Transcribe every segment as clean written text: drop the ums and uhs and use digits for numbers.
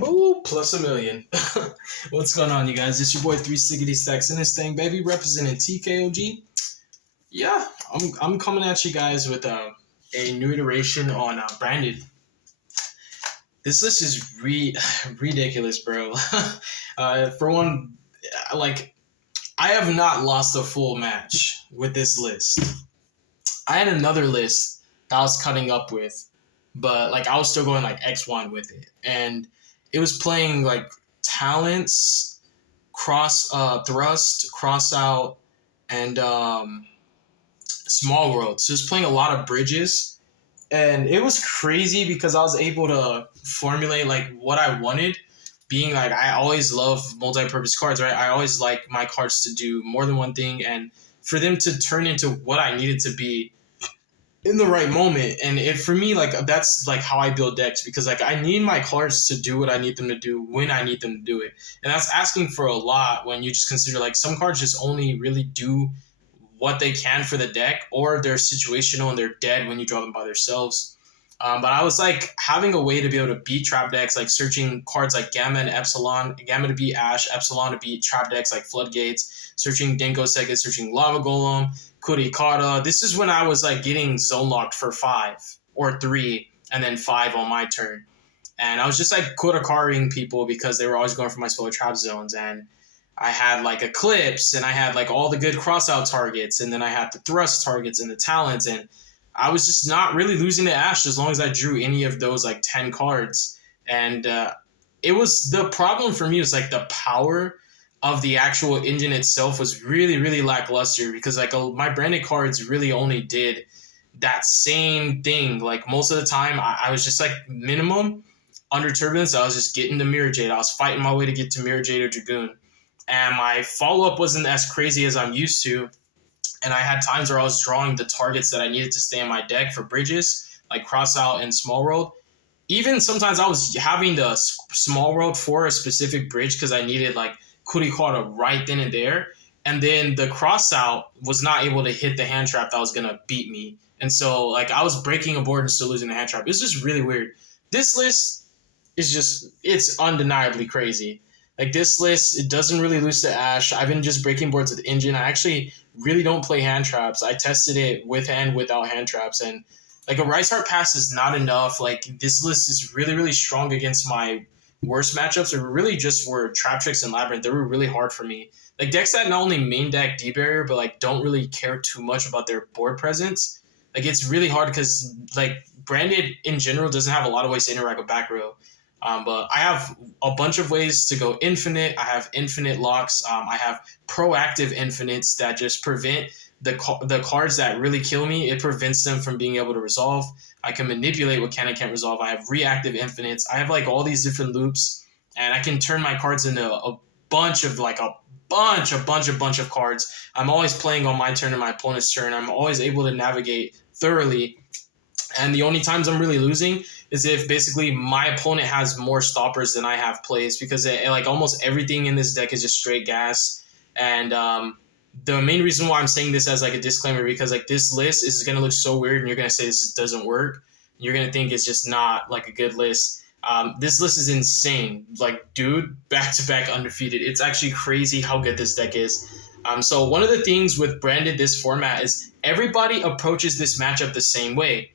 Ooh, plus a million. What's going on, you guys? It's your boy 360 Stacks in this thing, baby, representing TKOG. Yeah, I'm coming at you guys with a new iteration on branded. This list is ridiculous, bro. For one, like I have not lost a full match with this list. I had another list that I was cutting up with, but like I was still going like X1 with it, and it was playing like talents, cross thrust, cross out, and small world. So it's playing a lot of bridges, and it was crazy because I was able to formulate like what I wanted. Being like I always love multi-purpose cards, right? I always like my cards to do more than one thing, and for them to turn into what I needed to be in the right moment. And it for me, like that's like how I build decks, because like I need my cards to do what I need them to do when I need them to do it. And that's asking for a lot when you just consider like some cards just only really do what they can for the deck, or they're situational and they're dead when you draw them by themselves. But I was like having a way to be able to beat trap decks, like searching cards like Gamma and Epsilon, Gamma to beat Ash, Epsilon to beat trap decks like Floodgates, searching Denko Sega, searching Lava Golem, Kurikata. This is when I was like getting zone locked for 5 or 3 and then 5 on my turn. And I was just like Kurikaring people because they were always going for my spell trap zones. And I had like Eclipse, and I had like all the good crossout targets, and then I had the thrust targets and the talents, and I was just not really losing to Ash as long as I drew any of those like 10 cards. And it was the problem for me was like the power of the actual engine itself was really, really lackluster, because like my branded cards really only did that same thing. Like most of the time, I was just like minimum under Turbulence. I was just getting to Mirror Jade. I was fighting my way to get to Mirror Jade or Dragoon. And my follow-up wasn't as crazy as I'm used to. And I had times where I was drawing the targets that I needed to stay in my deck for bridges, like Crossout and Small World. Even sometimes I was having the Small World for a specific bridge because I needed like Kurikata right then and there. And then the Crossout was not able to hit the hand trap that was going to beat me. And so like I was breaking a board and still losing the hand trap. It's just really weird. This list is just, it's undeniably crazy. Like this list, it doesn't really lose to Ash. I've been just breaking boards with Engine. I actually really don't play hand traps. I tested it with and without hand traps, and like a Rise Heart Pass is not enough. Like this list is really, really strong against my worst matchups. It really just were Trap Tricks and Labyrinth. They were really hard for me. Like decks that not only main deck D barrier, but like don't really care too much about their board presence. Like it's really hard because like Branded in general doesn't have a lot of ways to interact with back row. But I have a bunch of ways to go infinite. I have infinite locks. I have proactive infinites that just prevent the cards that really kill me. It prevents them from being able to resolve. I can manipulate what can and can't resolve. I have reactive infinites. I have like all these different loops, and I can turn my cards into a bunch of like a bunch of cards. I'm always playing on my turn and my opponent's turn. I'm always able to navigate thoroughly. And the only times I'm really losing is if basically my opponent has more stoppers than I have plays, because like almost everything in this deck is just straight gas. And the main reason why I'm saying this as like a disclaimer, because like this list is going to look so weird and you're going to say this doesn't work. You're going to think it's just not like a good list. This list is insane. Like, dude, back-to-back undefeated. It's actually crazy how good this deck is. So one of the things with Branded this format is everybody approaches this matchup the same way.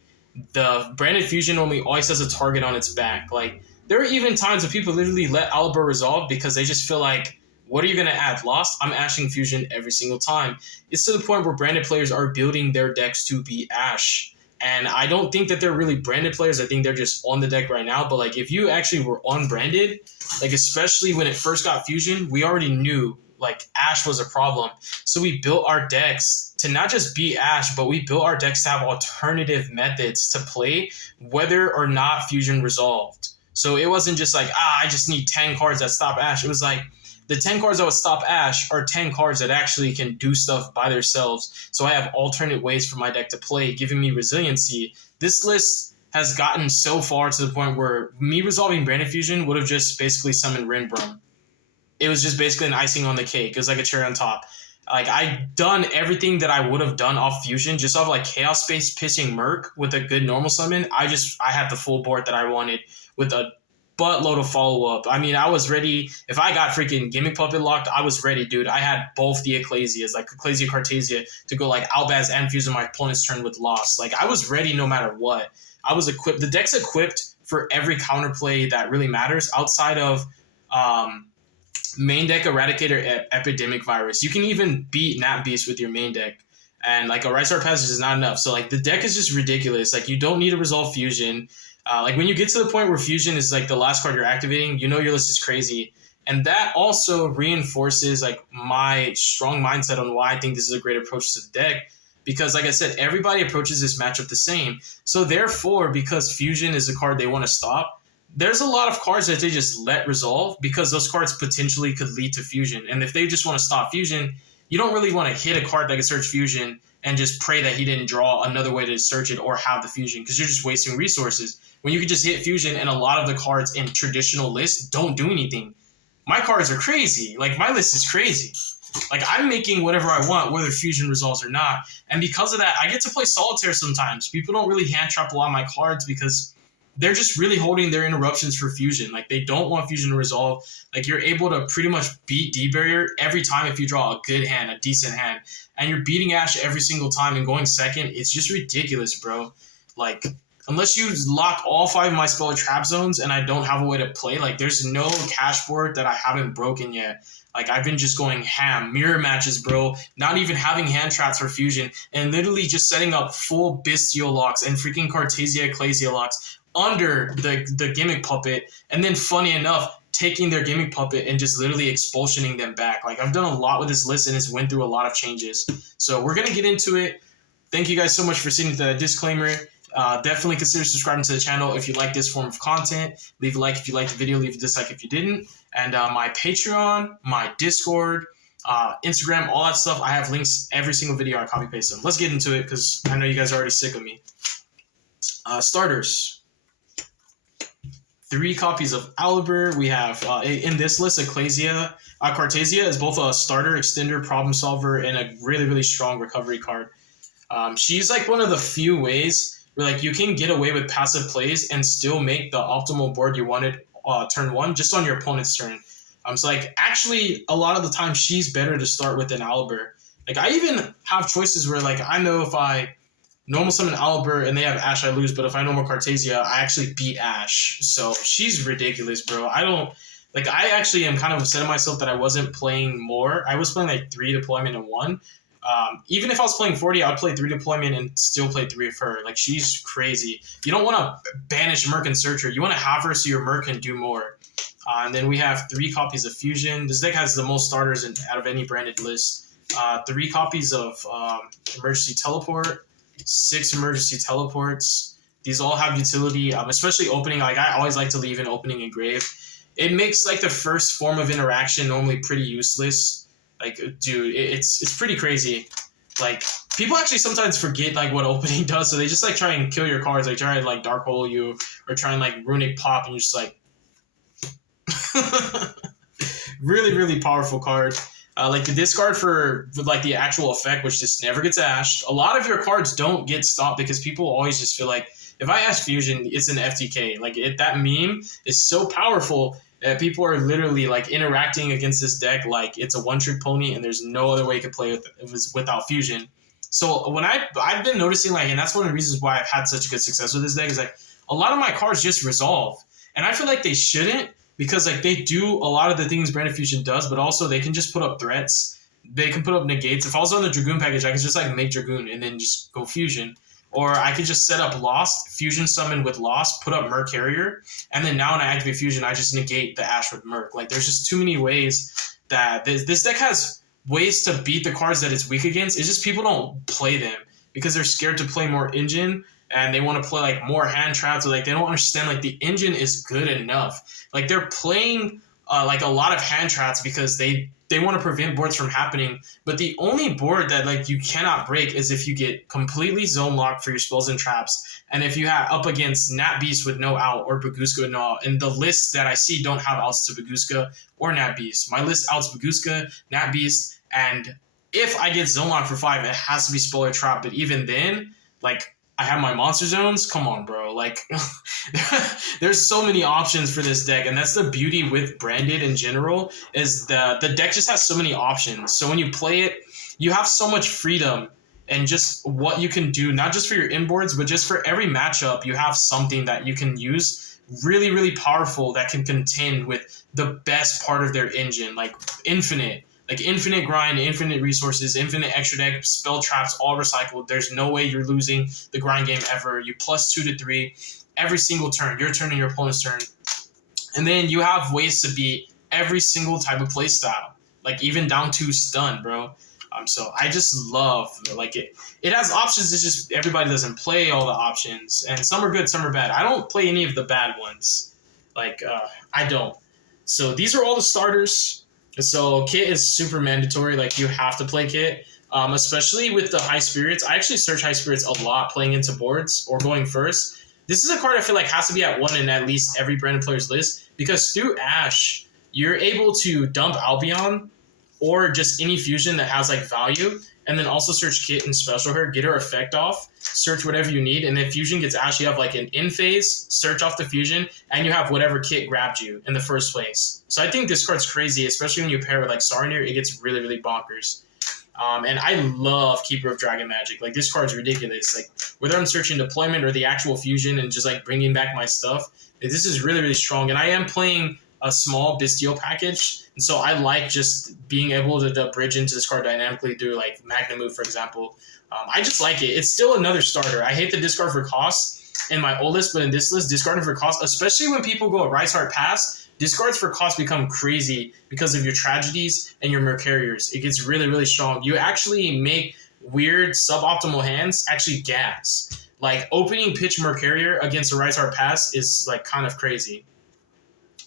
The Branded Fusion only always has a target on its back. Like, there are even times when people literally let Alibur resolve because they just feel like, what are you going to add? Lost? I'm ashing Fusion every single time. It's to the point where Branded players are building their decks to be Ash. And I don't think that they're really Branded players. I think they're just on the deck right now. But, like, if you actually were unbranded, like, especially when it first got Fusion, we already knew, like, Ash was a problem. So we built our decks to not just be Ash, but we built our decks to have alternative methods to play whether or not Fusion resolved. So it wasn't just like, I just need 10 cards that stop Ash. It was like, the 10 cards that would stop Ash are 10 cards that actually can do stuff by themselves. So I have alternate ways for my deck to play, giving me resiliency. This list has gotten so far to the point where me resolving Branded Fusion would have just basically summoned Rinbrum. It was just basically an icing on the cake. It was like a cherry on top. Like, I'd done everything that I would have done off Fusion, just off like Chaos Space pitching Merc with a good normal summon. I had the full board that I wanted with a buttload of follow-up. I mean, I was ready. If I got freaking Gimmick Puppet locked, I was ready, dude. I had both the Ecclesias, like Ecclesia Cartesia, to go like Albaz and Fuse on my opponent's turn with Lost. Like, I was ready no matter what. I was equipped. The deck's equipped for every counterplay that really matters outside of main deck Eradicator Epidemic Virus. You can even beat Nat Beast with your main deck. And like a Rise Star Passage is not enough. So like the deck is just ridiculous. Like you don't need to resolve Fusion. Like when you get to the point where Fusion is like the last card you're activating, you know your list is crazy. And that also reinforces like my strong mindset on why I think this is a great approach to the deck. Because like I said, everybody approaches this matchup the same. So therefore, because Fusion is a card they want to stop, there's a lot of cards that they just let resolve because those cards potentially could lead to Fusion. And if they just want to stop Fusion, you don't really want to hit a card that can search Fusion and just pray that he didn't draw another way to search it or have the Fusion, because you're just wasting resources. When you could just hit Fusion and a lot of the cards in traditional lists don't do anything. My cards are crazy. Like, my list is crazy. Like, I'm making whatever I want, whether Fusion resolves or not. And because of that, I get to play Solitaire sometimes. People don't really hand trap a lot of my cards because they're just really holding their interruptions for Fusion. Like, they don't want Fusion to resolve. Like, you're able to pretty much beat D-Barrier every time if you draw a good hand, a decent hand. And you're beating Ash every single time and going second. It's just ridiculous, bro. Like, unless you lock all 5 of my spell trap zones and I don't have a way to play, like, there's no cash board that I haven't broken yet. Like, I've been just going ham. Mirror matches, bro. Not even having hand traps for Fusion. And literally just setting up full Bestial locks and freaking Cartesia Ecclesia locks under the Gimmick Puppet. And then, funny enough, taking their Gimmick Puppet and just literally expulsioning them back. Like, I've done a lot with this list and it's went through a lot of changes. So we're going to get into it. Thank you guys so much for seeing the disclaimer. Definitely consider subscribing to the channel if you like this form of content. Leave a like if you liked the video. Leave a dislike if you didn't. And my Patreon, my Discord, Instagram, all that stuff, I have links every single video. I copy paste them. Let's get into it because I know you guys are already sick of me. Starters. 3 copies of Aliber. We have, in this list, Ecclesia. Cartesia is both a starter, extender, problem solver, and a really, really strong recovery card. She's like one of the few ways where like you can get away with passive plays and still make the optimal board you wanted turn 1 just on your opponent's turn. So like actually a lot of the time she's better to start with than Aliber. Like I even have choices where like I know if I normal summon Aliber and they have Ash, I lose, but if I normal Cartesia, I actually beat Ash. So she's ridiculous, bro. I actually am kind of upset at myself that I wasn't playing more. I was playing like 3 deployment and 1. Even if I was playing 40, I'd play 3 deployment and still play 3 of her. Like, she's crazy. You don't want to banish Merc and Searcher. You want to have her so your Merc can do more. And then we have 3 copies of Fusion. This deck has the most starters out of any branded list. 3 copies of Emergency Teleport. 6 Emergency Teleports. These all have utility, especially opening. Like, I always like to leave an opening engraved. It makes, like, the first form of interaction normally pretty useless. Like, dude, it's pretty crazy. Like, people actually sometimes forget, like, what opening does, so they just, like, try and kill your cards. Like, try to, like, Dark Hole you, or try and, like, Runic Pop, and you're just, like... really, really powerful card. Like, the discard for, like, the actual effect, which just never gets ashed. A lot of your cards don't get stopped because people always just feel like, if I ash Fusion, it's an FTK. Like, that meme is so powerful that people are literally like interacting against this deck like it's a one-trick pony and there's no other way you could play with it without Fusion. So when I've been noticing, like, and that's one of the reasons why I've had such good success with this deck, is like a lot of my cards just resolve. And I feel like they shouldn't, because like they do a lot of the things Branded Fusion does, but also they can just put up threats. They can put up negates. If I was on the Dragoon package, I could just like make Dragoon and then just go Fusion. Or I could just set up Lost, Fusion summon with Lost, put up Merc Carrier, and then now when I activate Fusion, I just negate the Ash with Merc. Like, there's just too many ways that this deck has ways to beat the cards that it's weak against. It's just people don't play them because they're scared to play more Engine, and they want to play, like, more hand traps. Or, like, they don't understand, like, the Engine is good enough. Like, they're playing, like, a lot of hand traps because they want to prevent boards from happening, but the only board that like you cannot break is if you get completely zone locked for your spells and traps, and if you have up against Nat Beast with no out or Baguska with no out. And the lists that I see don't have outs to Baguska or Nat Beast. My list outs Baguska, Nat Beast, and if I get zone locked for 5, it has to be spell or trap. But even then, like, I have my monster zones. Come on, bro. Like, there's so many options for this deck, and that's the beauty with branded in general. Is the deck just has so many options. So when you play it, you have so much freedom and just what you can do, not just for your inboards, but just for every matchup. You have something that you can use, really, really powerful, that can contend with the best part of their engine, like infinite grind, infinite resources, infinite extra deck, spell traps, all recycled. There's no way you're losing the grind game ever. You plus 2 to 3 every single turn, your turn and your opponent's turn. And then you have ways to beat every single type of play style, like even down to stun, bro. So I just love, like, it has options. It's just everybody doesn't play all the options, and some are good, some are bad. I don't play any of the bad ones. I don't. So these are all the starters. So kit is super mandatory. Like, you have to play kit, especially with the high spirits. I actually search high spirits a lot playing into boards or going first. This is a card I feel like has to be at 1 in at least every branded player's list, because through Ash, you're able to dump Albion or just any fusion that has like value, and then also search kit and special her, get her effect off, search whatever you need, and then fusion gets Ash. You have like an in phase, search off the fusion, and you have whatever kit grabbed you in the first place. So I think this card's crazy, especially when you pair with like Sarnir. It gets really, really bonkers. And I love Keeper of Dragon Magic. Like, this card's ridiculous. Like, whether I'm searching deployment or the actual fusion and just like bringing back my stuff, this is really, really strong. And I am playing a small Bestial package, and so I like just being able to bridge into this card dynamically through like Magna Move, for example. I just like it. It's still another starter. I hate the discard for cost in my old list, but in this list, discarding for cost, especially when people go Rise Heart Pass, discards for cost become crazy because of your tragedies and your Mercuriers. It gets really, really strong. You actually make weird suboptimal hands actually gas. Like, opening pitch Mercurier against a Rise Heart Pass is like kind of crazy.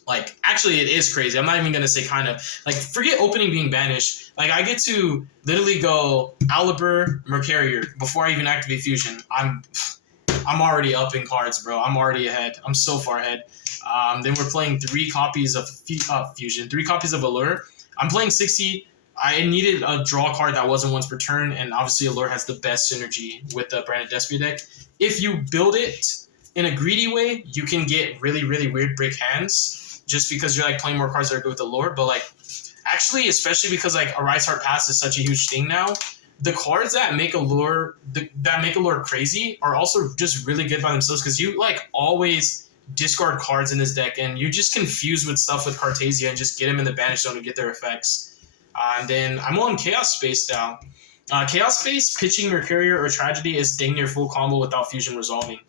Like, actually, it is crazy. I'm not even going to say kind of. Like, forget opening being banished. Like, I get to literally go Alibur, Mercurier before I even activate Fusion. I'm already up in cards, bro. I'm already ahead. I'm so far ahead. Then we're playing 3 copies of Fusion, 3 copies of Allure. I'm playing 60. I needed a draw card that wasn't once per turn, and obviously Allure has the best synergy with the branded Despia deck. If you build it in a greedy way, you can get really, really weird brick hands, just because you're like playing more cards that are good with Allure. But like, actually, especially because like a Rise Heart Pass is such a huge thing now, the cards that make Allure crazy are also just really good by themselves, because you like always discard cards in this deck, and you just confuse with stuff with Cartesia and just get them in the banish zone to get their effects. And then I'm on Chaos Space now. Chaos Space, pitching Mercurier or Tragedy is dang near full combo without Fusion resolving.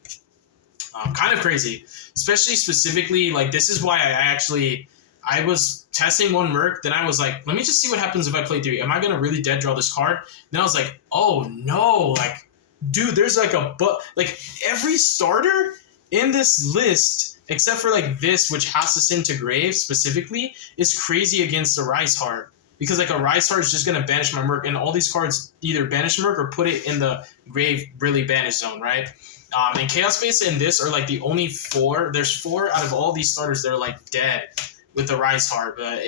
Kind of crazy, especially specifically, like, this is why I was testing one Merc, then I was like, let me just see what happens if I play 3. Am I going to really dead draw this card? Then I was like, oh no, like, dude, there's like like every starter in this list, except for like this, which has to send to grave specifically, is crazy against a Rise Heart. Because like a Rise Heart is just going to banish my Merc, and all these cards either banish Merc or put it in the grave really banish zone, right? And Chaos Space and this are like the only 4. There's 4 out of all these starters that are like dead with the Rise Heart, but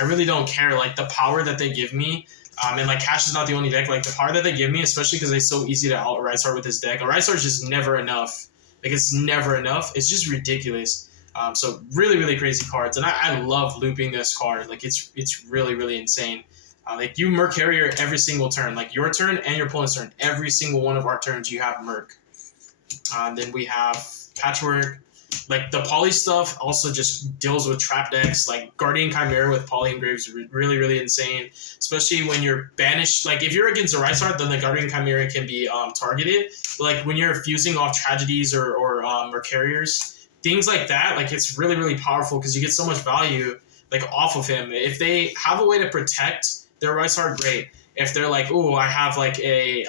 I really don't care. Like, the power that they give me, and like Cash is not the only deck. Like, the power that they give me, especially because it's so easy to out Rise Heart with this deck. A Rise Heart is just never enough. Like, it's never enough. It's just ridiculous. So really, really crazy cards, and I love looping this card. Like, it's really, really insane. Like, you Mercurier every single turn, like your turn and your opponent's turn. Every single one of our turns, you have Merc. Then we have Patchwork. Like, the Poly stuff also just deals with trap decks. Like, Guardian Chimera with Poly Engraves is really, really insane. Especially when you're banished. Like, if you're against a Rise Heart, then the Guardian Chimera can be targeted. But like, when you're fusing off Tragedies or Mercuriers, things like that, like, it's really, really powerful because you get so much value like off of him. If they have a way to protect their Rise Heart, great. If they're like, oh, I have like a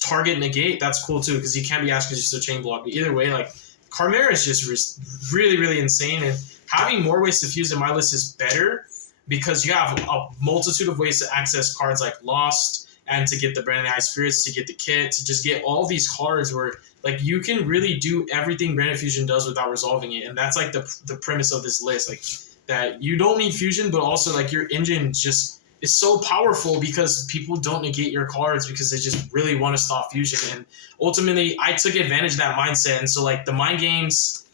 target negate, that's cool too, because you can't be asked because you're still chain block. But either way, like, Chimera is just really, really insane, and having more ways to fuse in my list is better because you have a multitude of ways to access cards like Lost, and to get the Branded High Spirits, to get the kit, to just get all these cards where like you can really do everything Branded Fusion does without resolving it, and that's like the premise of this list. Like, that you don't need Fusion, but also like your engine just is so powerful because people don't negate your cards because they just really want to stop fusion. And ultimately, I took advantage of that mindset. And so, like, the mind games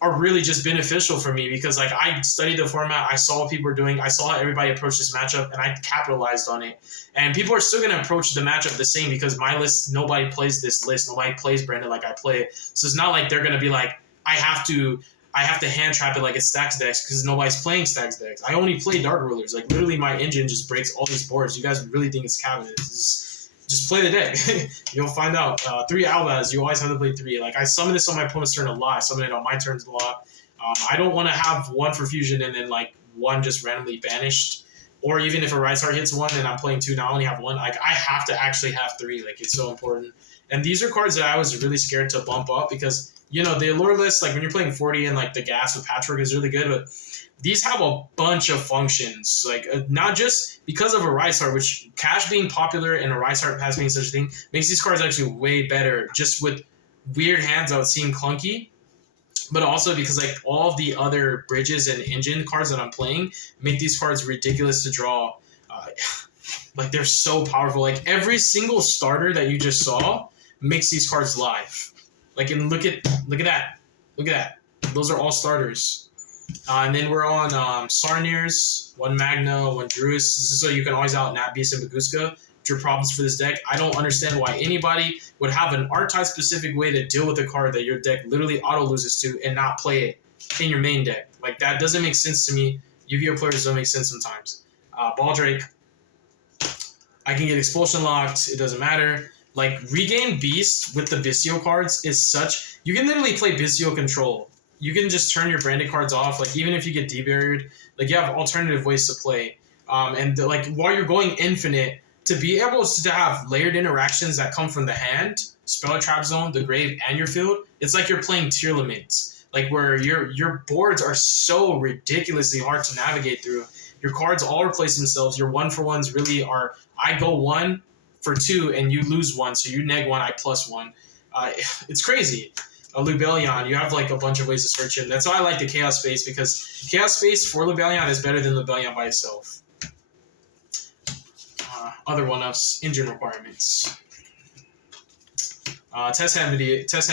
are really just beneficial for me because, like, I studied the format, I saw what people were doing, I saw how everybody approached this matchup, and I capitalized on it. And people are still going to approach the matchup the same because my list, nobody plays this list, nobody plays Brandon like I play it. So it's not like they're going to be like, I have to hand trap it like it's Stacks decks because nobody's playing Stacks decks. I only play Dark Rulers. Like, literally, my engine just breaks all these boards. You guys really think it's cabinets. Just play the deck. You'll find out. 3 Albaz, you always have to play 3. Like, I summon this on my opponent's turn a lot. I summon it on my turns a lot. I don't want to have 1 for fusion and then, like, 1 just randomly banished. Or even if a Rise Heart hits 1 and I'm playing 2 now, I only have 1. Like, I have to actually have 3. Like, it's so important. And these are cards that I was really scared to bump up because, you know, the allure list, like when you're playing 40 and like the gas with Patchwork is really good, but these have a bunch of functions. Like, not just because of a Rise Heart, which Cash being popular and a Rise Heart pass being such a thing makes these cards actually way better just with weird hands that would seem clunky. But also because, like, all of the other bridges and engine cards that I'm playing make these cards ridiculous to draw. Like, they're so powerful. Like, every single starter that you just saw makes these cards live. Like, and look at that. Look at that. Those are all starters. And then we're on Sarniers, 1 Magna, 1 Druis. This is so you can always out Nat Beast and Baguska, which are problems for this deck. I don't understand why anybody would have an archetype specific way to deal with a card that your deck literally auto loses to and not play it in your main deck. Like, that doesn't make sense to me. Yu-Gi-Oh players don't make sense sometimes. Baldrake, I can get Expulsion locked. It doesn't matter. Like, Regain Beast with the Vizio cards is such... You can literally play Vizio Control. You can just turn your branded cards off. Like, even if you get debarriered, like, you have alternative ways to play. Like, while you're going infinite, to be able to have layered interactions that come from the hand, Spell Trap Zone, the grave, and your field, it's like you're playing tier limits. Like, where your boards are so ridiculously hard to navigate through. Your cards all replace themselves. Your 1-for-1s really are... I go 1 for 2 and you lose 1, so you neg 1, I plus 1. It's crazy. Lubellion, you have like a bunch of ways to search him. That's why I like the Chaos Space, because Chaos Space for Lubellion is better than Lubellion by itself. Other one-ups, engine requirements. Test hand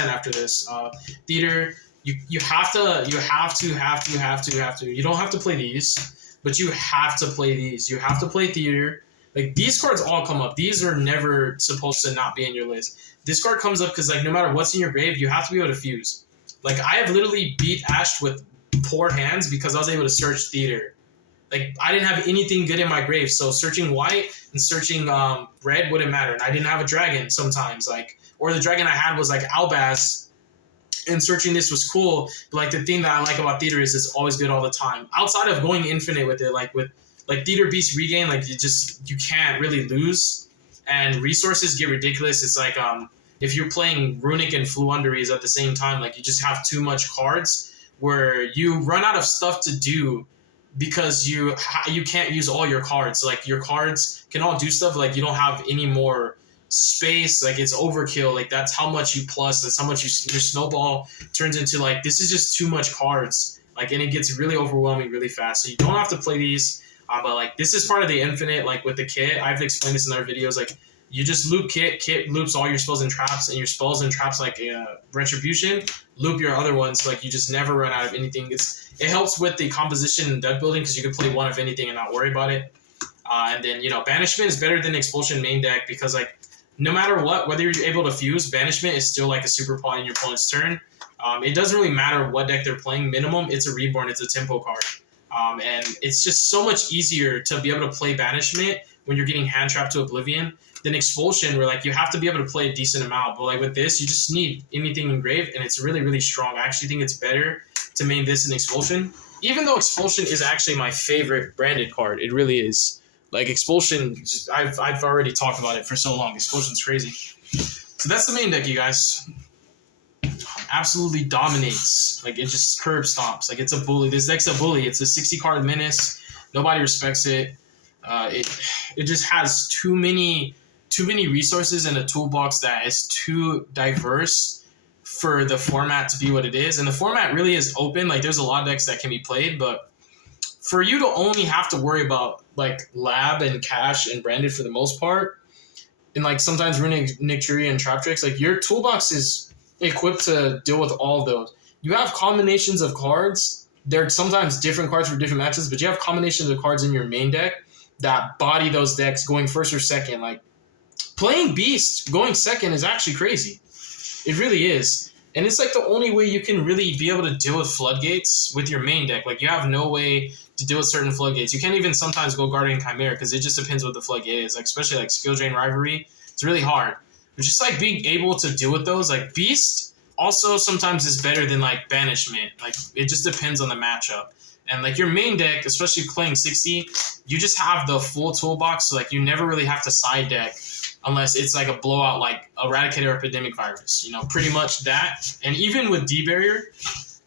after this. Theater, you have to. You don't have to play these, but you have to play these. You have to play Theater. Like, these cards all come up. These are never supposed to not be in your list. This card comes up because, like, no matter what's in your grave, you have to be able to fuse. Like, I have literally beat Ash with poor hands because I was able to search Theater. Like, I didn't have anything good in my grave, so searching white and searching red wouldn't matter. And I didn't have a dragon sometimes, like, or the dragon I had was like Albaz, and searching this was cool. But, like, the thing that I like about Theater is it's always good all the time. Outside of going infinite with it, like Theater Beast Regain, like, you can't really lose, and resources get ridiculous. It's like if you're playing Runic and Fluunderies at the same time, like, you just have too much cards where you run out of stuff to do because you can't use all your cards. Like, your cards can all do stuff, like, you don't have any more space. Like, it's overkill. Like, that's how much you plus. That's how much your snowball turns into. Like, this is just too much cards. Like, and it gets really overwhelming really fast. So you don't have to play these. But, like, this is part of the infinite, like, with the kit. I've explained this in other videos. Like, you just loop kit. Kit loops all your spells and traps, and your spells and traps, like, Retribution, loop your other ones. Like, you just never run out of anything. It helps with the composition and deck building because you can play one of anything and not worry about it. And then, you know, Banishment is better than Expulsion main deck because, like, no matter what, whether you're able to fuse, Banishment is still, like, a super pot in your opponent's turn. It doesn't really matter what deck they're playing. Minimum, it's a Reborn. It's a tempo card. And it's just so much easier to be able to play Banishment when you're getting hand trapped to Oblivion than Expulsion, where, like, you have to be able to play a decent amount. But, like, with this, you just need anything engraved, and it's really, really strong. I actually think it's better to main this than Expulsion, even though Expulsion is actually my favorite branded card. It really is. Like, Expulsion, I've already talked about it for so long. Expulsion's crazy. So that's the main deck, you guys. Absolutely dominates. Like, it just curb stomps. Like, it's a bully. This deck's a bully. It's a 60-card menace. Nobody respects it. It just has too many resources in a toolbox that is too diverse for the format to be what it is. And the format really is open. Like, there's a lot of decks that can be played, but for you to only have to worry about like lab and cash and branded for the most part, and like sometimes ruining Nicturia and Trap Tricks, like your toolbox is equipped to deal with all of those. You have combinations of cards. They're sometimes different cards for different matches, but you have combinations of cards in your main deck that body those decks going first or second. Like playing Beast going second is actually crazy. It really is. And it's like the only way you can really be able to deal with floodgates with your main deck. Like you have no way to deal with certain floodgates. You can't even sometimes go Guardian Chimera because it just depends what the floodgate is. Like especially like Skill Drain Rivalry, it's really hard. But just like being able to deal with those, like Beast also sometimes is better than like Banishment. Like it just depends on the matchup. And like your main deck, especially playing 60, you just have the full toolbox. So like you never really have to side deck unless it's like a blowout like Eradicator or Epidemic Virus. You know, pretty much that. And even with D-Barrier,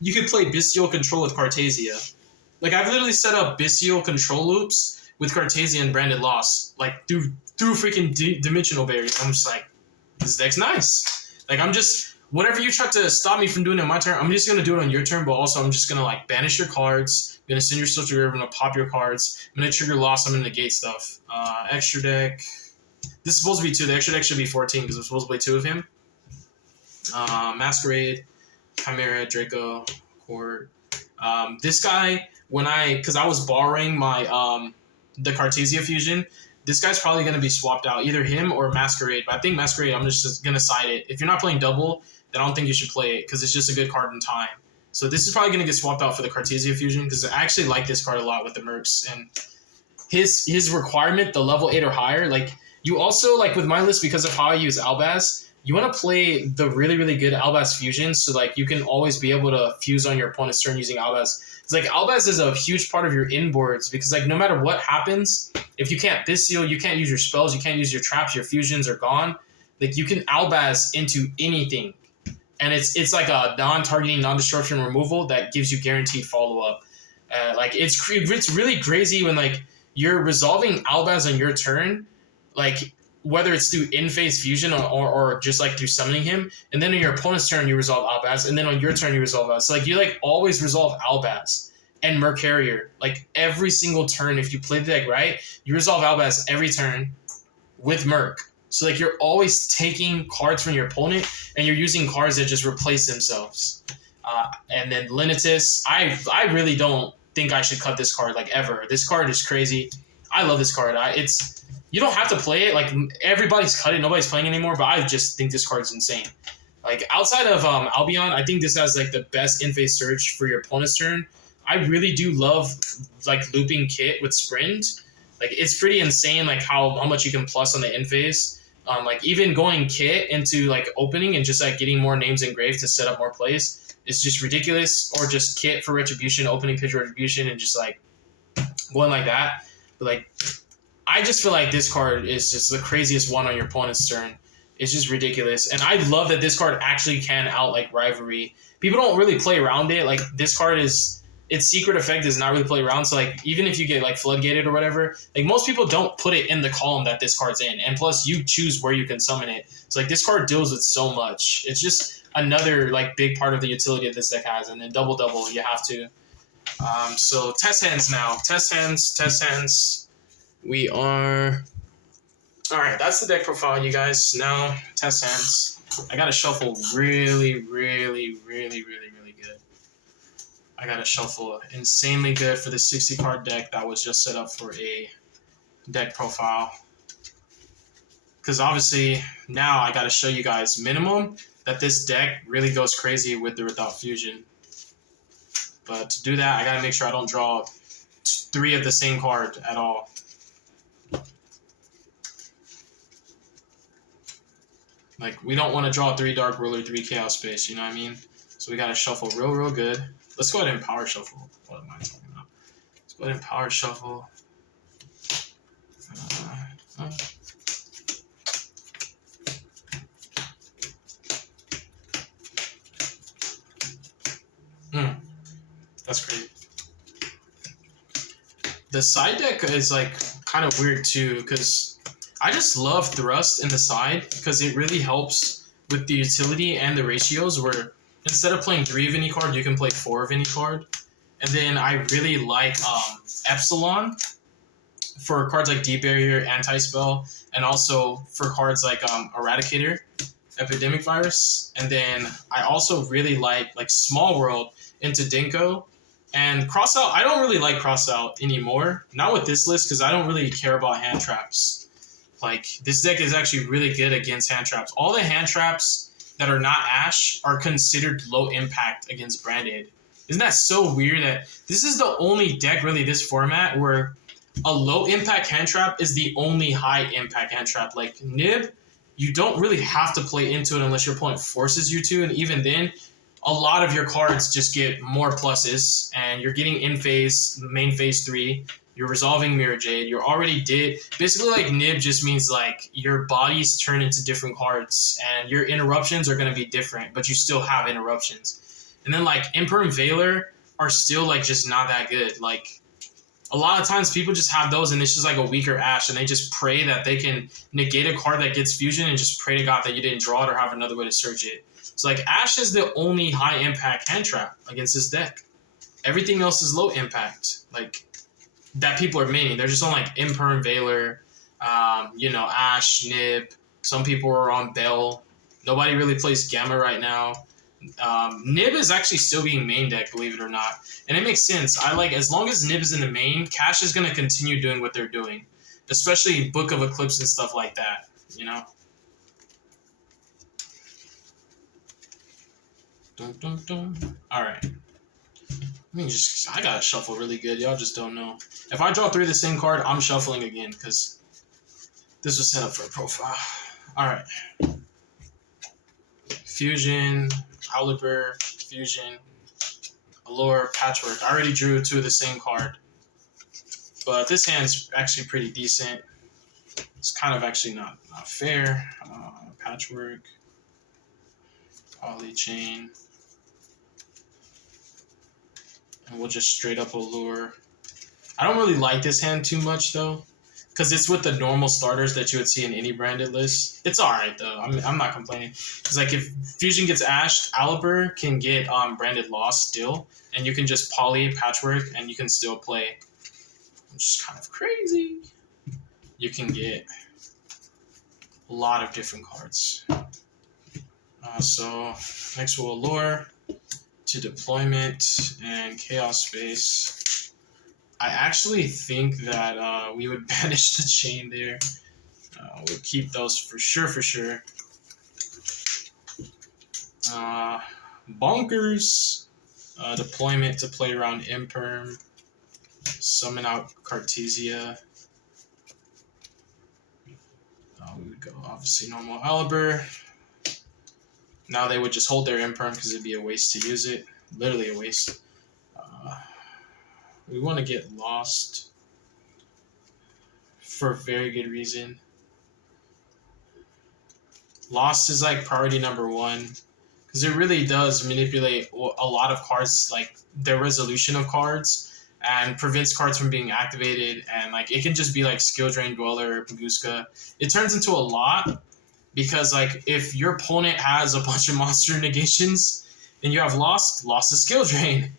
you could play Bestial Control with Cartesia. Like I've literally set up Bestial Control loops with Cartesia and Branded Loss. Like through freaking Dimensional Barrier. I'm just like, this deck's nice. Like I'm just, whatever you try to stop me from doing it on my turn, I'm just going to do it on your turn, but also I'm just going to like banish your cards. I'm going to send your Steel Trigger, I'm going to pop your cards. I'm going to trigger Loss, I'm going to negate stuff. Extra deck. This is supposed to be 2. The extra deck should be 14 because I'm supposed to play 2 of him. Masquerade, Chimera, Draco, Court. This guy, because I was borrowing my the Cartesia fusion, this guy's probably going to be swapped out, either him or Masquerade. But I think Masquerade, I'm just going to side it. If you're not playing double, then I don't think you should play it because it's just a good card in time. So this is probably going to get swapped out for the Cartesia fusion because I actually like this card a lot with the Mercs. And his requirement, the level 8 or higher, like you also, like with my list, because of how I use Albaz, you want to play the really, really good Albaz fusion so like you can always be able to fuse on your opponent's turn using Albaz. It's like Albaz is a huge part of your inboards because like no matter what happens, if you can't Bestial, you can't use your spells, you can't use your traps, your fusions are gone. Like you can Albaz into anything. And it's like a non-targeting, non-destruction removal that gives you guaranteed follow-up. Like it's really crazy when like you're resolving Albaz on your turn, like whether it's through in-phase fusion or just like through summoning him, and then on your opponent's turn you resolve Albaz, and then on your turn you resolve Albaz. So like you like always resolve Albaz and Merc Carrier. Like every single turn, if you play the deck right, you resolve Albaz every turn with Merc. So like you're always taking cards from your opponent and you're using cards that just replace themselves. And then Linitus, I really don't think I should cut this card like ever. This card is crazy. I love this card. You don't have to play it. Like everybody's cut it, nobody's playing anymore. But I just think this card's insane. Like outside of Albion, I think this has like the best in-phase surge for your opponent's turn. I really do love like looping Kit with Sprint. Like it's pretty insane like how much you can plus on the in-phase. Like even going Kit into like opening and just like getting more names engraved to set up more plays is just ridiculous. Or just Kit for Retribution, opening pitch Retribution, and just like going like that. But like I just feel like this card is just the craziest one on your opponent's turn. It's just ridiculous. And I love that this card actually can out like Rivalry. People don't really play around it. Like this card its secret effect does not really play around. So like even if you get like floodgated or whatever, like most people don't put it in the column that this card's in. And plus you choose where you can summon it. So like this card deals with so much. It's just another like big part of the utility that this deck has. And then double you have to. So test hands now. Test hands. We are... Alright, that's the deck profile, you guys. Now, test hands. I gotta shuffle really good. I gotta shuffle insanely good for the 60-card deck that was just set up for a deck profile. Because obviously, now I gotta show you guys minimum that this deck really goes crazy with or without fusion. But to do that, I gotta make sure I don't draw 3 of the same card at all. Like, we don't want to draw 3 Dark Ruler, 3 Chaos Space, you know what I mean? So we gotta shuffle real good. Let's go ahead and power shuffle. What am I talking about? Let's go ahead and power shuffle. That's crazy. The side deck is like kind of weird too, because I just love Thrust in the side because it really helps with the utility and the ratios where instead of playing 3 of any card, you can play 4 of any card. And then I really like Epsilon for cards like Deep Barrier, Anti-Spell, and also for cards like Eradicator, Epidemic Virus. And then I also really like Small World into Dinko. And Crossout, I don't really like Crossout anymore. Not with this list, because I don't really care about hand traps. Like, this deck is actually really good against hand traps. All the hand traps that are not Ash are considered low impact against Branded. Isn't that so weird that this is the only deck, really, this format, where a low impact hand trap is the only high impact hand trap. Like, Nib, you don't really have to play into it unless your opponent forces you to, and even then, a lot of your cards just get more pluses, and you're getting in phase, main phase 3. You're resolving Mirror Jade. You're already did. Basically, like, Nib just means, like, your bodies turn into different cards, and your interruptions are going to be different, but you still have interruptions. And then, like, Imperm Veiler are still, like, just not that good. Like, a lot of times people just have those, and it's just, like, a weaker Ash, and they just pray that they can negate a card that gets fusion and just pray to God that you didn't draw it or have another way to search it. So, like, Ash is the only high-impact hand trap against this deck. Everything else is low impact. Like, that people are maining. They're just on, like, Imperm Veiler, Ash, Nib. Some people are on Bell. Nobody really plays Gamma right now. Nib is actually still being main deck, believe it or not. And it makes sense. As long as Nib is in the main, Cash is going to continue doing what they're doing. Especially Book of Eclipse and stuff like that, you know? Dun, dun, dun. Alright. I gotta shuffle really good. Y'all just don't know. If I draw 3 of the same card, I'm shuffling again, because this was set up for a profile. Alright. Fusion, Caliber, Fusion, Allure, Patchwork. I already drew 2 of the same card. But this hand's actually pretty decent. It's kind of actually not fair. Patchwork, Polychain. And we'll just straight up Allure. I don't really like this hand too much, though, because it's with the normal starters that you would see in any branded list. It's alright, though. I'm not complaining. Because, like, if Fusion gets ashed, Aliber can get branded Lost still, and you can just poly Patchwork, and you can still play. Which is kind of crazy. You can get a lot of different cards. So, next we'll Allure to Deployment and Chaos Space. I actually think that we would banish the chain there. We'll keep those for sure. Bonkers. Deployment to play around Imperm. Summon out Cartesia. We would go, obviously, normal Aliber. Now they would just hold their Imperm because it'd be a waste to use it. Literally a waste. We want to get Lost for a very good reason. Lost is like priority number 1 because it really does manipulate a lot of cards, like their resolution of cards, and prevents cards from being activated. And like it can just be like Skill Drain, Dweller, Panguska. It turns into a lot because like if your opponent has a bunch of monster negations and you have Lost is Skill Drain.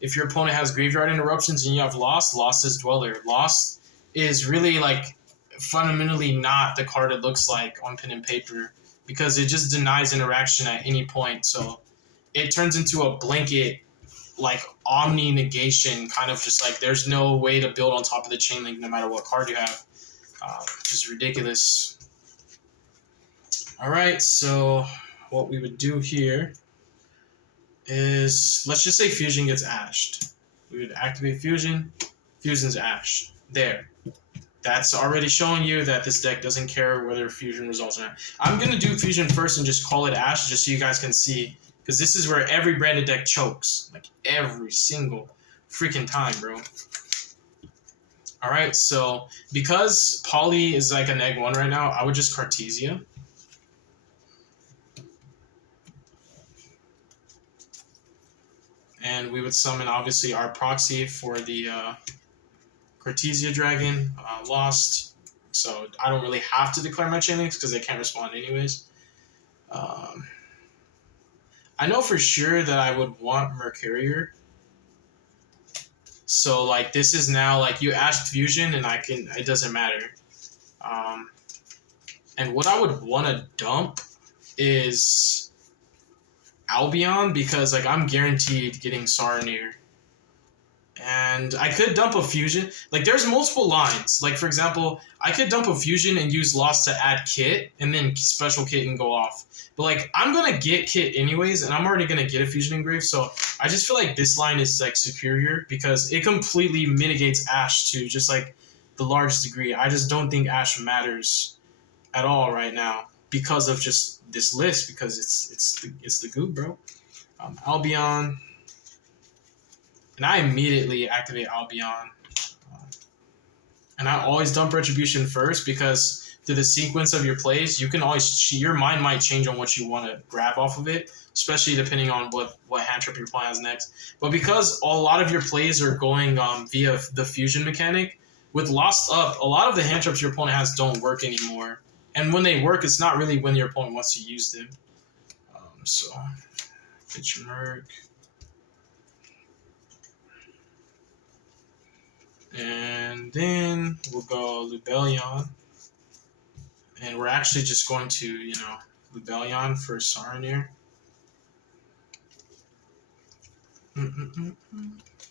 If your opponent has Graveyard Interruptions and you have Lost is Dweller. Lost is really like fundamentally not the card it looks like on pen and paper because it just denies interaction at any point. So it turns into a blanket like omni negation, kind of just like there's no way to build on top of the chain link no matter what card you have. Just ridiculous. Alright, so what we would do here is, let's just say Fusion gets ashed. We would activate Fusion. Fusion's ashed. There. That's already showing you that this deck doesn't care whether Fusion results or not. I'm going to do Fusion first and just call it Ash just so you guys can see. Because this is where every branded deck chokes. Like, every single freaking time, bro. Alright, so because Poly is like a neg 1 right now, I would just Cartesia. And we would summon, obviously, our proxy for the Cartesia Dragon, Lost. So I don't really have to declare my chain links because they can't respond anyways. I know for sure that I would want Mercurier. So like this is now like you asked fusion and it doesn't matter. And what I would want to dump is Albion because like I'm guaranteed getting Saronir. And I could dump a fusion. Like there's multiple lines. Like for example, I could dump a fusion and use Lost to add Kit and then special Kit and go off. But like I'm gonna get Kit anyways, and I'm already gonna get a fusion engrave. So I just feel like this line is like superior because it completely mitigates Ash to just like the largest degree. I just don't think Ash matters at all right now because of just this list because it's the goop, bro. Albion. And I immediately activate Albion. And I always dump Retribution first because through the sequence of your plays, you can always your mind might change on what you want to grab off of it, especially depending on what hand trip you're playing as next. But because a lot of your plays are going via the fusion mechanic, with Lost Up, a lot of the hand traps your opponent has don't work anymore. And when they work, it's not really when your opponent wants to use them. So, get your Merc. And then we'll go Lubellion. And we're actually just going to, Lubellion for Saronir.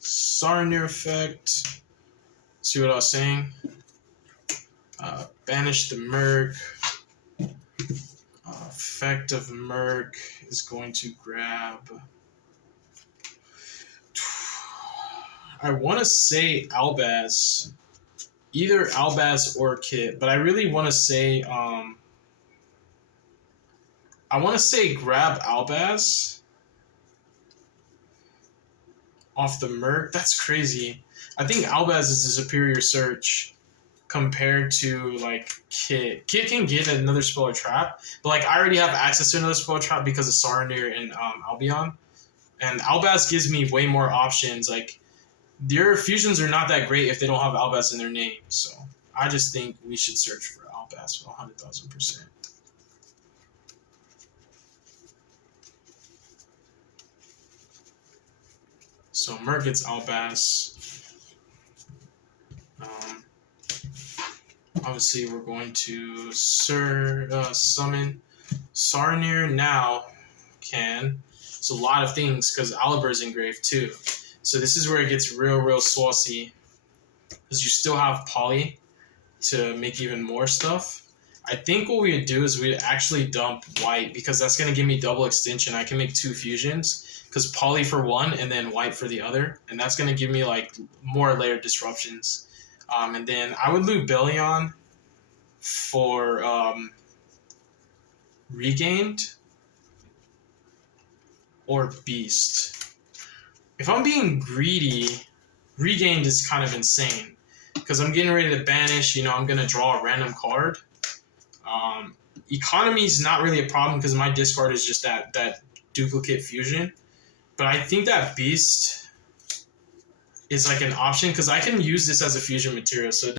Saronir effect. See what I was saying? Banish the Merc. Effect of Merc is going to grab... I want to say Albaz, either Albaz or Kit, but I really want to say grab Albaz off the Merc. That's crazy. I think Albaz is a superior search compared to like Kit. Kit can get another spell or trap, but like I already have access to another spell or trap because of Saronir and Albion, and Albaz gives me way more options. Like their fusions are not that great if they don't have Albaz in their name. So I just think we should search for Albaz 100,000%. So Merc gets Albaz. Obviously, we're going to summon Saronir now. It's a lot of things because Aliber's engraved too. So this is where it gets real saucy. Because you still have Poly to make even more stuff. I think what we would do is we'd actually dump White because that's going to give me double extension. I can make 2 fusions. Because Poly for one and then White for the other. And that's going to give me like more layered disruptions. And then I would Lubellion for Regained or Beast. If I'm being greedy, Regained is kind of insane because I'm getting ready to banish. I'm going to draw a random card. Economy is not really a problem because my discard is just that duplicate fusion. But I think that Beast is like an option because I can use this as a fusion material. So